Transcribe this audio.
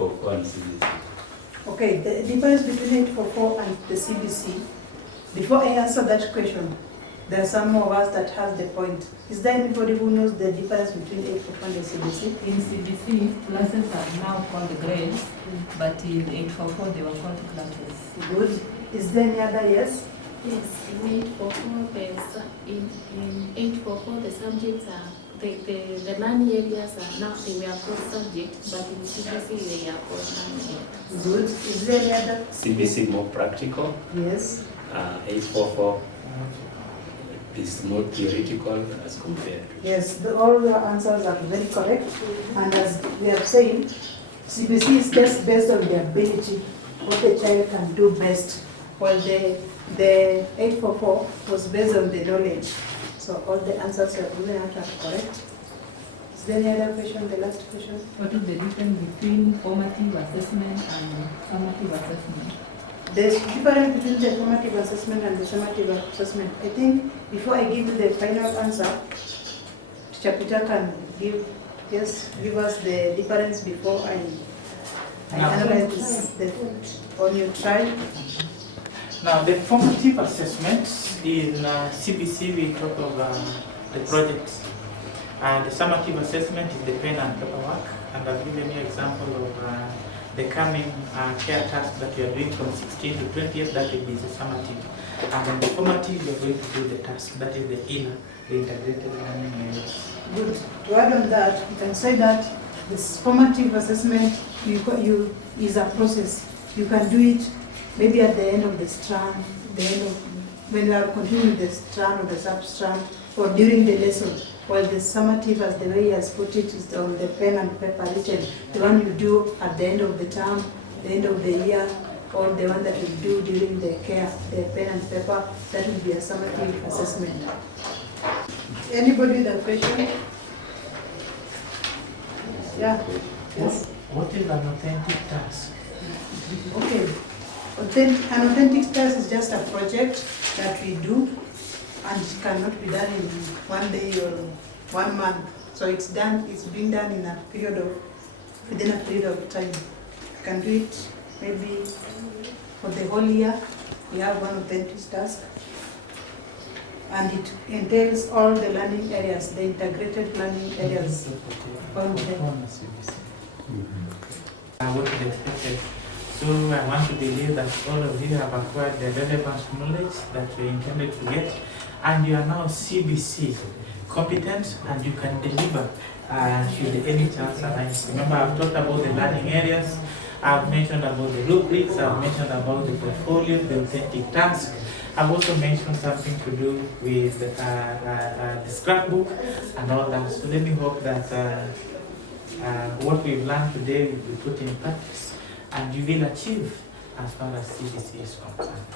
844 and CBC. Okay, the difference between 844 and the CBC, before I answer that question, there are some of us that has the point. Is there anybody who knows the difference between 844 and the CBC? In CBC, classes are now called grades, but in 844 they were called classes. Good. Is there any other yes? Yes, in 844, in 844 the subjects are, the learning areas are now, they were called subjects, but in CBC they are called learning areas. Good. Is there any other? CBC more practical. Yes. 844 is more theoretical as compared to. Yes, all the answers are very correct. And as we have said, CBC is just based on the ability, what the child can do best, while the 844 was based on the knowledge. So all the answers you have given out are correct. Is there any other question, the last question? What is the difference between formative assessment and summative assessment? The difference between the formative assessment and the summative assessment, I think before I give you the final answer, Teacher Peter can give us the difference before I analyze this on your trial. Now, the formative assessment in CBC, we talk of the projects. And the summative assessment is the pen and paper work. And I've given you an example of the coming care task that you are doing from 16 to 20th, that will be the summative. And then the formative, you are going to do the task, that is the inner, the integrated learning areas. Good. To add on that, you can say that this formative assessment is a process. You can do it maybe at the end of the strand, when you are continuing the strand or the sub-strand, or during the lesson. While the summative, as the way he has put it, is on the pen and paper written. The one you do at the end of the term, the end of the year, or the one that you do during the care, the pen and paper, that will be a summative assessment. Anybody with a question? Yeah. Yes. What is an authentic task? Okay. An authentic task is just a project that we do, and it cannot be done in one day or 1 month. So it's being done in within a period of time. You can do it maybe for the whole year. We have one authentic task, and it entails all the learning areas, the integrated learning areas. All of them. What is expected. So I want to believe that all of you have acquired the relevant knowledge that you intended to get, and you are now CBC competent, and you can deliver should any chance arise. Remember, I've talked about the learning areas, I've mentioned about the rubrics, I've mentioned about the portfolio, the authentic task. I've also mentioned something to do with the scrapbook and all that. So let me hope that what we've learned today will be put in practice, and you will achieve as far as CBC is concerned.